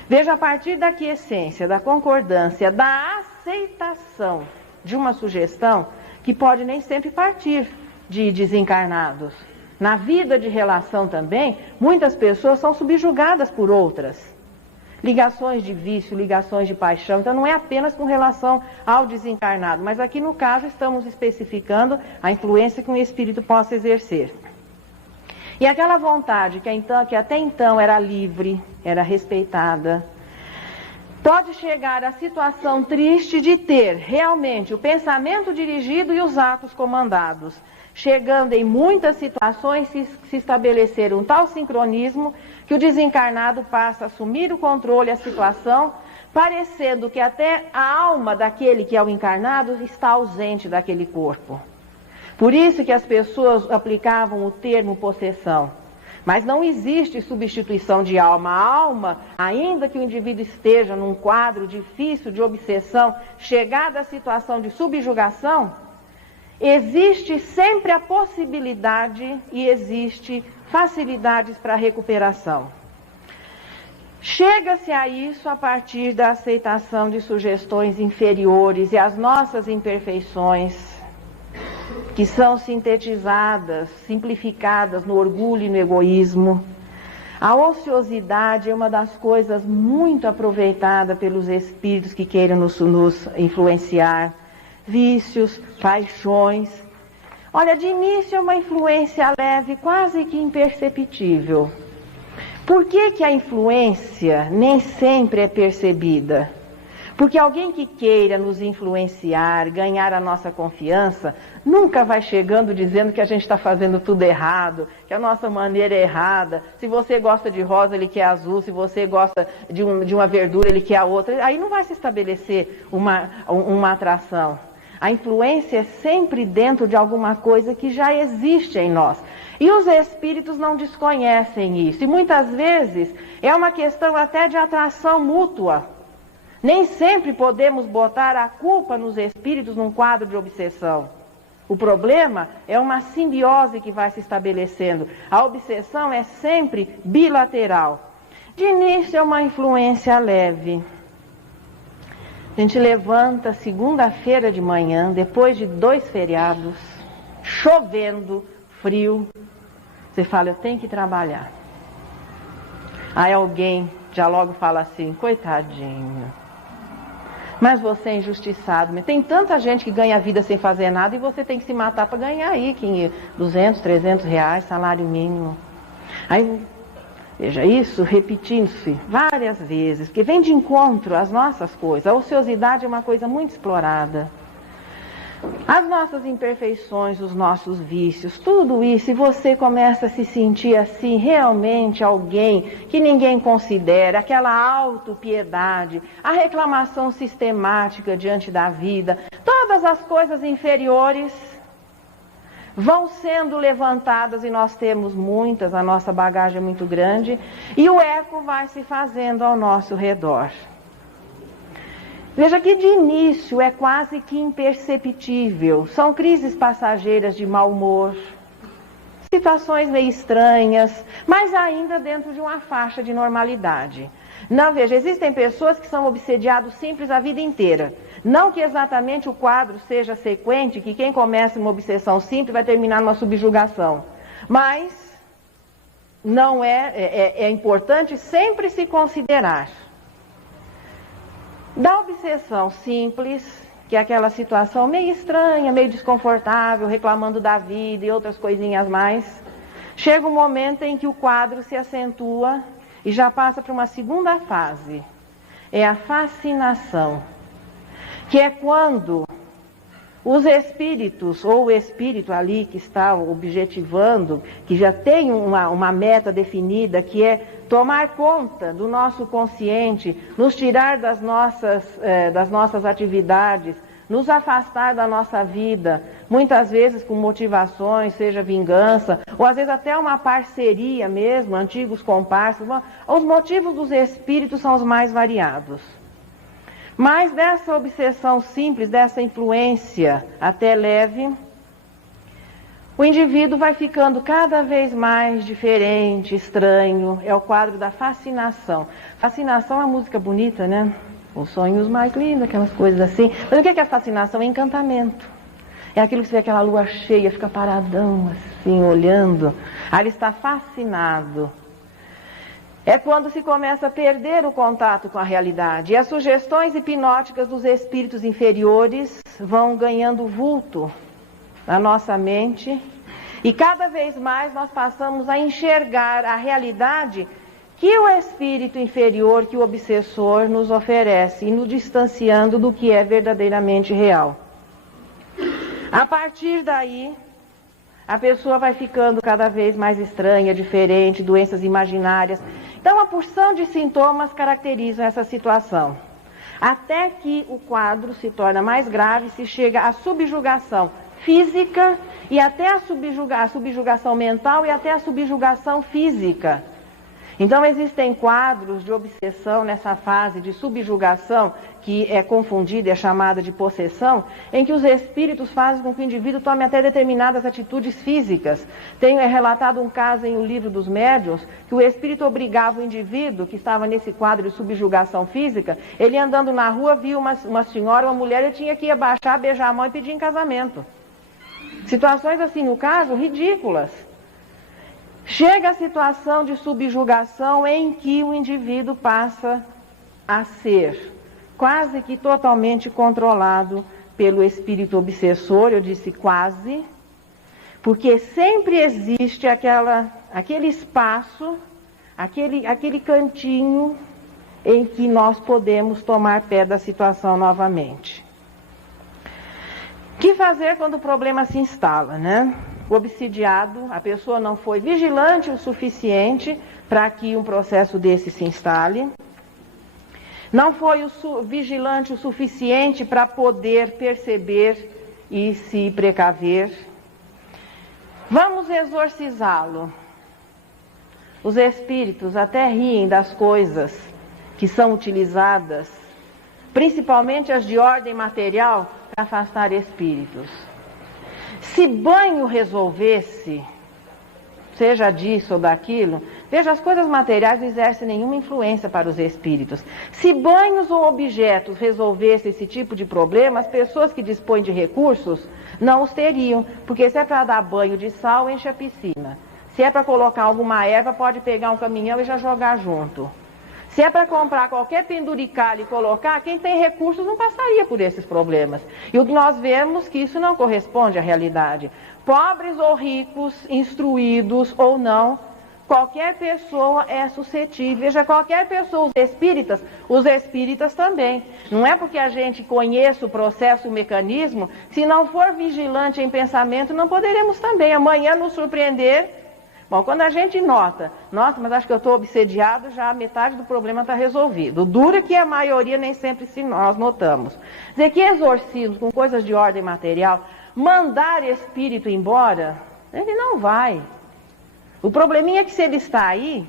Veja, a partir da quiescência, da concordância, da aceitação de uma sugestão, que pode nem sempre partir de desencarnados. Na vida de relação também, muitas pessoas são subjugadas por outras. Ligações de vício, ligações de paixão. Então não é apenas com relação ao desencarnado, mas aqui no caso estamos especificando a influência que um espírito possa exercer. E aquela vontade que até então era livre, era respeitada, pode chegar à situação triste de ter realmente o pensamento dirigido e os atos comandados. Chegando em muitas situações se estabelecer um tal sincronismo que o desencarnado passa a assumir o controle, a situação, parecendo que até a alma daquele que é o encarnado está ausente daquele corpo. Por isso que as pessoas aplicavam o termo possessão. Mas não existe substituição de alma. A alma, ainda que o indivíduo esteja num quadro difícil de obsessão, chegada à situação de subjugação, existe sempre a possibilidade e existe facilidades para a recuperação. Chega-se a isso a partir da aceitação de sugestões inferiores e as nossas imperfeições, que são sintetizadas, simplificadas no orgulho e no egoísmo. A ociosidade é uma das coisas muito aproveitada pelos espíritos que queiram nos influenciar. Vícios, paixões. Olha, de início é uma influência leve, quase que imperceptível. Por que a influência nem sempre é percebida? Porque alguém que queira nos influenciar, ganhar a nossa confiança, nunca vai chegando dizendo que a gente está fazendo tudo errado, que a nossa maneira é errada. Se você gosta de rosa, ele quer azul. Se você gosta de uma verdura, ele quer a outra. Aí não vai se estabelecer uma atração. A influência é sempre dentro de alguma coisa que já existe em nós. E os espíritos não desconhecem isso. E muitas vezes é uma questão até de atração mútua. Nem sempre podemos botar a culpa nos espíritos num quadro de obsessão. O problema é uma simbiose que vai se estabelecendo. A obsessão é sempre bilateral. De início é uma influência leve. A gente levanta segunda-feira de manhã, depois de 2 feriados, chovendo, frio. Você fala, eu tenho que trabalhar. Aí alguém já logo fala assim, coitadinho. Mas você é injustiçado. Tem tanta gente que ganha vida sem fazer nada e você tem que se matar para ganhar aí 200, 300 reais, salário mínimo. Aí, veja isso repetindo-se várias vezes, porque vem de encontro às nossas coisas. A ociosidade é uma coisa muito explorada. As nossas imperfeições, os nossos vícios, tudo isso, e você começa a se sentir assim, realmente alguém que ninguém considera, aquela autopiedade, a reclamação sistemática diante da vida, todas as coisas inferiores vão sendo levantadas, e nós temos muitas, a nossa bagagem é muito grande, e o eco vai se fazendo ao nosso redor. Veja que de início é quase que imperceptível. São crises passageiras de mau humor, situações meio estranhas, mas ainda dentro de uma faixa de normalidade. Não, veja, existem pessoas que são obsediados simples a vida inteira. Não que exatamente o quadro seja sequente, que quem começa uma obsessão simples vai terminar numa subjugação. Mas não é importante sempre se considerar. Da obsessão simples, que é aquela situação meio estranha, meio desconfortável, reclamando da vida e outras coisinhas mais, chega um momento em que o quadro se acentua e já passa para uma segunda fase. É a fascinação, que é quando os espíritos, ou o espírito ali que está objetivando, que já tem uma meta definida, que é tomar conta do nosso consciente, nos tirar das nossas atividades, nos afastar da nossa vida, muitas vezes com motivações, seja vingança, ou às vezes até uma parceria mesmo, antigos comparsas. Os motivos dos espíritos são os mais variados. Mas dessa obsessão simples, dessa influência até leve, o indivíduo vai ficando cada vez mais diferente, estranho. É o quadro da fascinação. Fascinação é uma música bonita, né? Os sonhos mais lindos, aquelas coisas assim. Mas o que é fascinação? É encantamento. É aquilo que você vê aquela lua cheia, fica paradão assim, olhando. Aí ele está fascinado. É quando se começa a perder o contato com a realidade. E as sugestões hipnóticas dos espíritos inferiores vão ganhando vulto na nossa mente. E cada vez mais nós passamos a enxergar a realidade que o espírito inferior, que o obsessor nos oferece, e nos distanciando do que é verdadeiramente real. A partir daí, a pessoa vai ficando cada vez mais estranha, diferente, doenças imaginárias. Então, uma porção de sintomas caracterizam essa situação. Até que o quadro se torna mais grave, se chega à subjugação física e até a subjugação mental e até a subjugação física. Então, existem quadros de obsessão nessa fase de subjugação, que é confundida e é chamada de possessão, em que os espíritos fazem com que o indivíduo tome até determinadas atitudes físicas. É relatado um caso em O Livro dos Médiuns, que o espírito obrigava o indivíduo, que estava nesse quadro de subjugação física, ele andando na rua, via uma senhora, uma mulher, ele tinha que ir abaixar, beijar a mão e pedir em casamento. Situações assim, no caso, ridículas. Chega a situação de subjugação em que o indivíduo passa a ser quase que totalmente controlado pelo espírito obsessor. Eu disse quase, porque sempre existe aquele espaço, aquele cantinho em que nós podemos tomar pé da situação novamente. O que fazer quando o problema se instala, né? O obsidiado, a pessoa não foi vigilante o suficiente para que um processo desse se instale. Não foi vigilante o suficiente para poder perceber e se precaver. Vamos exorcizá-lo. Os espíritos até riem das coisas que são utilizadas, principalmente as de ordem material, para afastar espíritos. Se banho resolvesse, seja disso ou daquilo, veja, as coisas materiais não exercem nenhuma influência para os espíritos. Se banhos ou objetos resolvessem esse tipo de problema, as pessoas que dispõem de recursos não os teriam, porque se é para dar banho de sal, enche a piscina. Se é para colocar alguma erva, pode pegar um caminhão e já jogar junto. Se é para comprar qualquer penduricalho e colocar, quem tem recursos não passaria por esses problemas. E o que nós vemos que isso não corresponde à realidade. Pobres ou ricos, instruídos ou não, Qualquer pessoa é suscetível. Veja, qualquer pessoa, os espíritas também. Não é porque a gente conheça o processo, o mecanismo, se não for vigilante em pensamento, não poderemos também amanhã nos surpreender. Bom, quando a gente nota, nossa, mas acho que eu estou obsediado, já metade do problema está resolvido. O duro é que a maioria nem sempre se nós notamos. Dizer que exorcismos com coisas de ordem material, mandar espírito embora, ele não vai. O probleminha é que se ele está aí,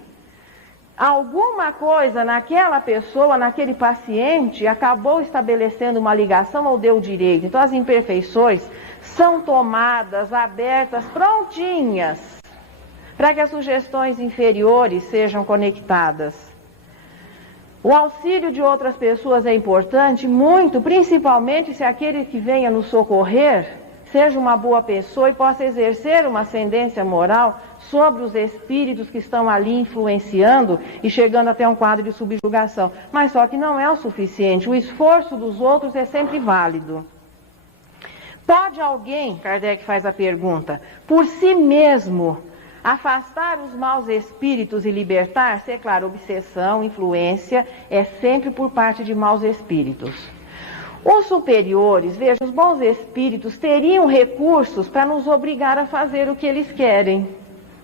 alguma coisa naquela pessoa, naquele paciente, acabou estabelecendo uma ligação ou deu direito. Então as imperfeições são tomadas, abertas, prontinhas, para que as sugestões inferiores sejam conectadas. O auxílio de outras pessoas é importante, muito, principalmente se aquele que venha nos socorrer seja uma boa pessoa e possa exercer uma ascendência moral sobre os espíritos que estão ali influenciando e chegando até um quadro de subjugação. Mas só que não é o suficiente, o esforço dos outros é sempre válido. Pode alguém, Kardec faz a pergunta, por si mesmo afastar os maus espíritos e libertar-se? É claro, obsessão, influência, é sempre por parte de maus espíritos. Os superiores, veja, os bons espíritos teriam recursos para nos obrigar a fazer o que eles querem,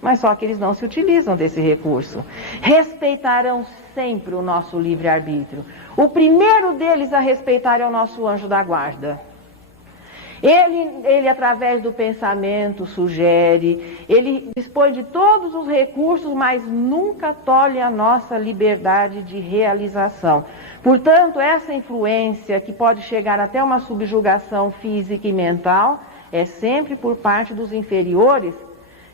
mas só que eles não se utilizam desse recurso. Respeitarão sempre o nosso livre-arbítrio. O primeiro deles a respeitar é o nosso anjo da guarda. Ele, através do pensamento, sugere, ele dispõe de todos os recursos, mas nunca tolhe a nossa liberdade de realização. Portanto, essa influência, que pode chegar até uma subjugação física e mental, é sempre por parte dos inferiores,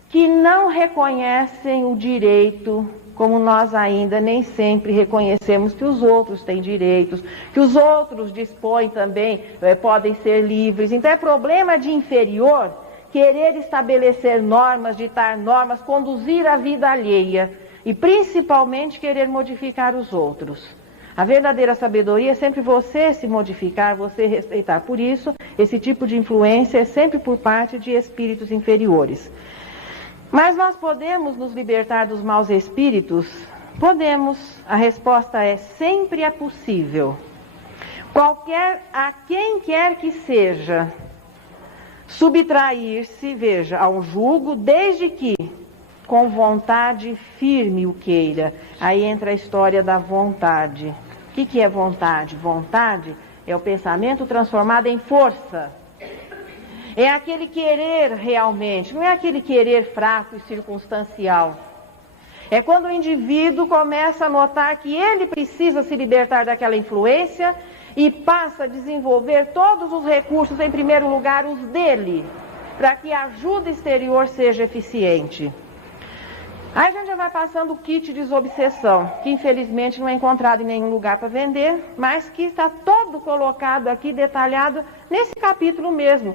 que não reconhecem o direito, como nós ainda nem sempre reconhecemos que os outros têm direitos, que os outros dispõem também, podem ser livres. Então é problema de inferior querer estabelecer normas, ditar normas, conduzir a vida alheia e principalmente querer modificar os outros. A verdadeira sabedoria é sempre você se modificar, você respeitar. Por isso, esse tipo de influência é sempre por parte de espíritos inferiores. Mas nós podemos nos libertar dos maus espíritos? Podemos. A resposta é: sempre é possível. A quem quer que seja, subtrair-se, veja, a um jugo, desde que com vontade firme o queira. Aí entra a história da vontade. O que é vontade? Vontade é o pensamento transformado em força. É aquele querer realmente, não é aquele querer fraco e circunstancial. É quando o indivíduo começa a notar que ele precisa se libertar daquela influência e passa a desenvolver todos os recursos, em primeiro lugar os dele, para que a ajuda exterior seja eficiente. Aí a gente já vai passando o kit de desobsessão, que infelizmente não é encontrado em nenhum lugar para vender, mas que está todo colocado aqui, detalhado, nesse capítulo mesmo.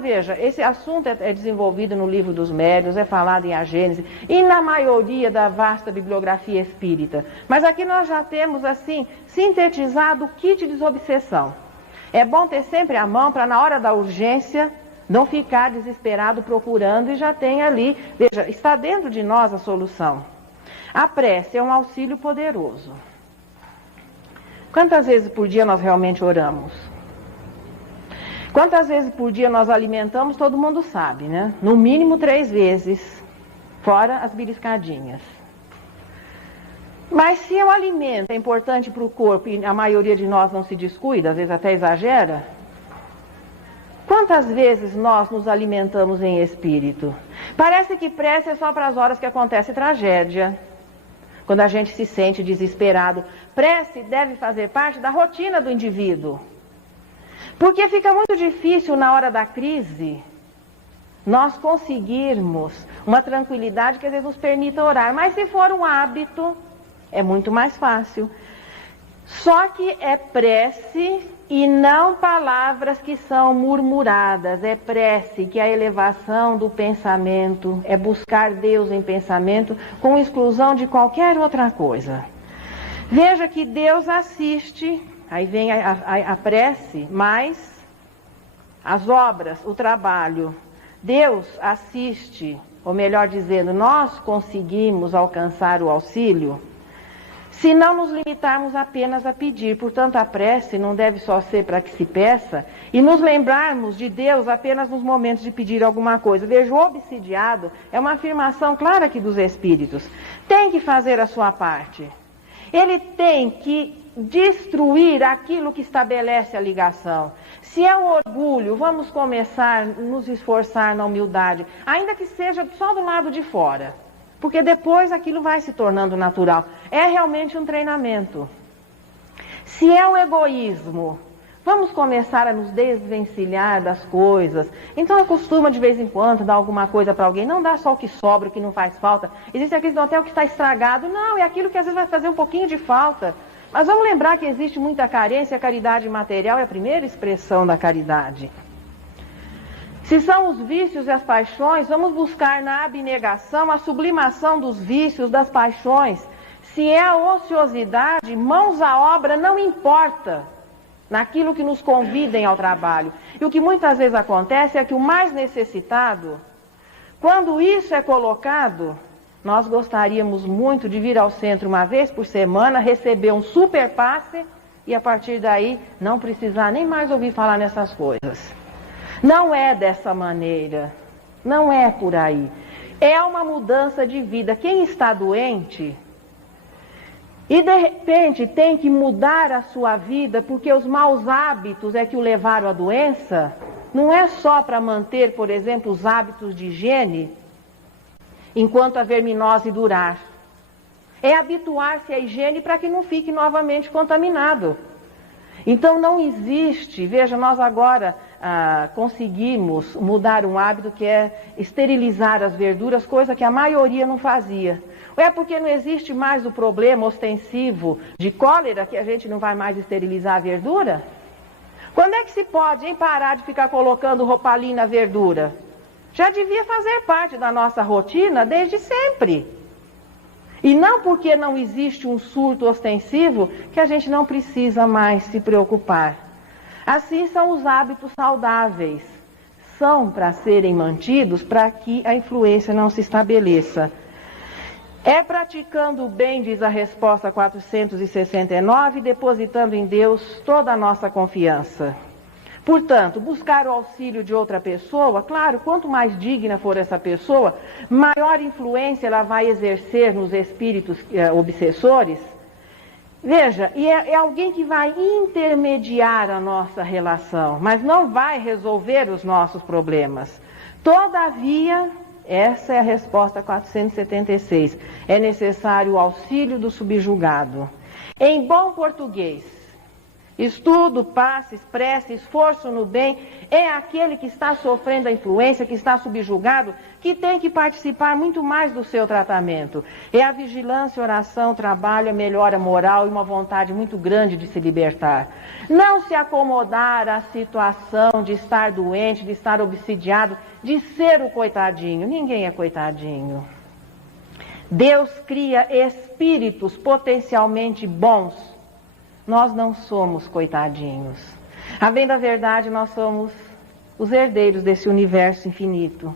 Veja, esse assunto é desenvolvido no Livro dos Médiuns, é falado em A Gênese, e na maioria da vasta bibliografia espírita. Mas aqui nós já temos, assim, sintetizado o kit de desobsessão. É bom ter sempre à mão, para na hora da urgência não ficar desesperado procurando e já tem ali. Veja, está dentro de nós a solução. A prece é um auxílio poderoso. Quantas vezes por dia nós realmente oramos? Quantas vezes por dia nós alimentamos, todo mundo sabe, né? No mínimo 3 vezes, fora as beliscadinhas. Mas se o alimento é importante para o corpo e a maioria de nós não se descuida, às vezes até exagera, quantas vezes nós nos alimentamos em espírito? Parece que prece é só para as horas que acontece tragédia, quando a gente se sente desesperado. Prece deve fazer parte da rotina do indivíduo. Porque fica muito difícil na hora da crise nós conseguirmos uma tranquilidade que às vezes nos permita orar. Mas se for um hábito, é muito mais fácil. Só que é prece e não palavras que são murmuradas. É prece, que é a elevação do pensamento, é buscar Deus em pensamento com exclusão de qualquer outra coisa. Veja que Deus assiste. Aí vem a prece, mais as obras, o trabalho. Deus assiste, ou melhor dizendo, nós conseguimos alcançar o auxílio se não nos limitarmos apenas a pedir. Portanto, a prece não deve só ser para que se peça e nos lembrarmos de Deus apenas nos momentos de pedir alguma coisa. Veja, o obsidiado é uma afirmação clara aqui dos Espíritos. Tem que fazer a sua parte. Ele tem que destruir aquilo que estabelece a ligação. Se é o orgulho, vamos começar a nos esforçar na humildade, ainda que seja só do lado de fora. Porque depois aquilo vai se tornando natural. É realmente um treinamento. Se é o egoísmo, vamos começar a nos desvencilhar das coisas. Então acostuma de vez em quando dar alguma coisa para alguém. Não dá só o que sobra, o que não faz falta. Existe aqueles que até o que está estragado. Não, é aquilo que às vezes vai fazer um pouquinho de falta. Mas vamos lembrar que existe muita carência. A caridade material é a primeira expressão da caridade. Se são os vícios e as paixões, vamos buscar na abnegação a sublimação dos vícios, das paixões. Se é a ociosidade, mãos à obra, não importa naquilo que nos convidem ao trabalho. E o que muitas vezes acontece é que o mais necessitado, quando isso é colocado, nós gostaríamos muito de vir ao centro uma vez por semana, receber um super passe e a partir daí não precisar nem mais ouvir falar nessas coisas. Não é dessa maneira, não é por aí. É uma mudança de vida. Quem está doente e de repente tem que mudar a sua vida porque os maus hábitos é que o levaram à doença, não é só para manter, por exemplo, os hábitos de higiene enquanto a verminose durar. É habituar-se à higiene para que não fique novamente contaminado. Então não existe, veja, nós agora conseguimos mudar um hábito que é esterilizar as verduras, coisa que a maioria não fazia. Ou é porque não existe mais o problema ostensivo de cólera que a gente não vai mais esterilizar a verdura? Quando é que se pode parar de ficar colocando Ropalin na verdura? Já devia fazer parte da nossa rotina desde sempre. E não porque não existe um surto ostensivo que a gente não precisa mais se preocupar. Assim são os hábitos saudáveis. São para serem mantidos para que a influência não se estabeleça. É praticando o bem, diz a resposta 469, depositando em Deus toda a nossa confiança. Portanto, buscar o auxílio de outra pessoa, claro, quanto mais digna for essa pessoa, maior influência ela vai exercer nos espíritos obsessores. Veja, e é alguém que vai intermediar a nossa relação, mas não vai resolver os nossos problemas. Todavia, essa é a resposta 476, é necessário o auxílio do subjugado. Em bom português, estudo, passes, prece, esforço no bem, é aquele que está sofrendo a influência, que está subjugado, que tem que participar muito mais do seu tratamento. É a vigilância, oração, trabalho, a melhora moral e uma vontade muito grande de se libertar. Não se acomodar à situação de estar doente, de estar obsidiado, de ser o coitadinho. Ninguém é coitadinho. Deus cria espíritos potencialmente bons. Nós não somos coitadinhos. A bem da verdade, nós somos os herdeiros desse universo infinito.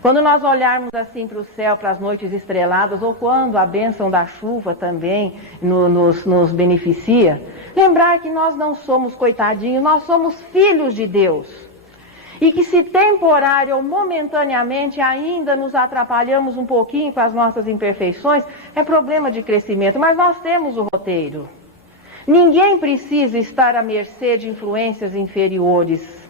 Quando nós olharmos assim para o céu, para as noites estreladas, ou quando a bênção da chuva também nos beneficia, lembrar que nós não somos coitadinhos, nós somos filhos de Deus. E que se temporário ou momentaneamente ainda nos atrapalhamos um pouquinho com as nossas imperfeições, é problema de crescimento, mas nós temos o roteiro. Ninguém precisa estar à mercê de influências inferiores.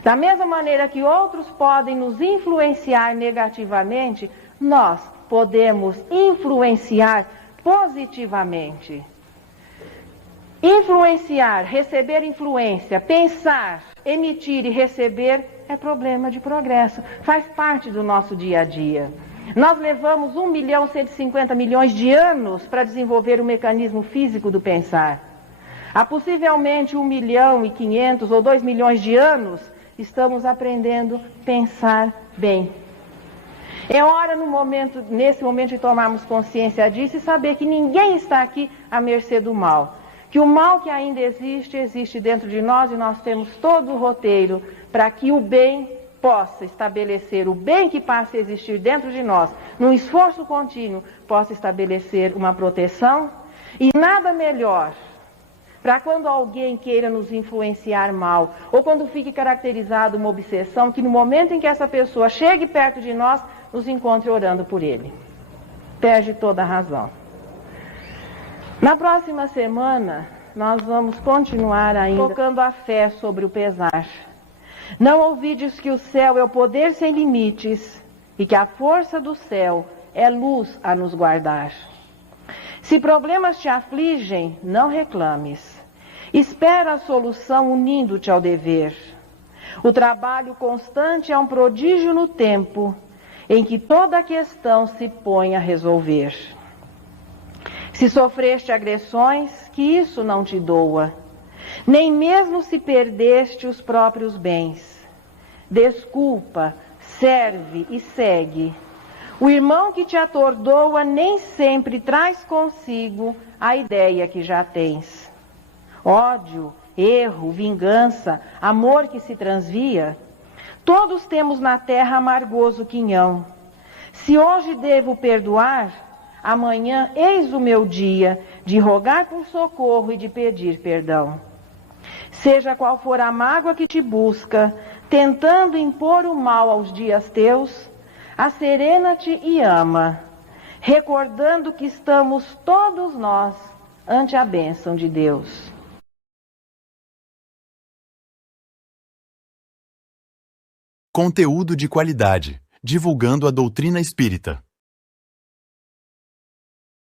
Da mesma maneira que outros podem nos influenciar negativamente, nós podemos influenciar positivamente. Influenciar, receber influência, pensar, emitir e receber é problema de progresso. Faz parte do nosso dia a dia. Nós levamos 1.150.000.000 de anos para desenvolver o mecanismo físico do pensar. Há possivelmente 1.500.000 ou 2 milhões de anos, estamos aprendendo a pensar bem. É hora nesse momento de tomarmos consciência disso e saber que ninguém está aqui à mercê do mal. Que o mal que ainda existe, existe dentro de nós e nós temos todo o roteiro para que o bem possa estabelecer o bem que passa a existir dentro de nós, num esforço contínuo, possa estabelecer uma proteção. E nada melhor para quando alguém queira nos influenciar mal, ou quando fique caracterizado uma obsessão, que no momento em que essa pessoa chegue perto de nós, nos encontre orando por ele. Perde toda a razão. Na próxima semana, nós vamos continuar ainda colocando a fé sobre o pesar. Não ouvides que o céu é o poder sem limites e que a força do céu é luz a nos guardar. Se problemas te afligem, não reclames. Espera a solução unindo-te ao dever. O trabalho constante é um prodígio no tempo em que toda a questão se põe a resolver. Se sofreste agressões, que isso não te doa, nem mesmo se perdeste os próprios bens. Desculpa, serve e segue. O irmão que te atordoa nem sempre traz consigo a ideia que já tens. Ódio, erro, vingança, amor que se transvia, todos temos na terra amargoso quinhão. Se hoje devo perdoar, amanhã eis o meu dia de rogar por socorro e de pedir perdão. Seja qual for a mágoa que te busca, tentando impor o mal aos dias teus, asserena-te e ama, recordando que estamos todos nós ante a bênção de Deus. Conteúdo de qualidade, divulgando a doutrina espírita.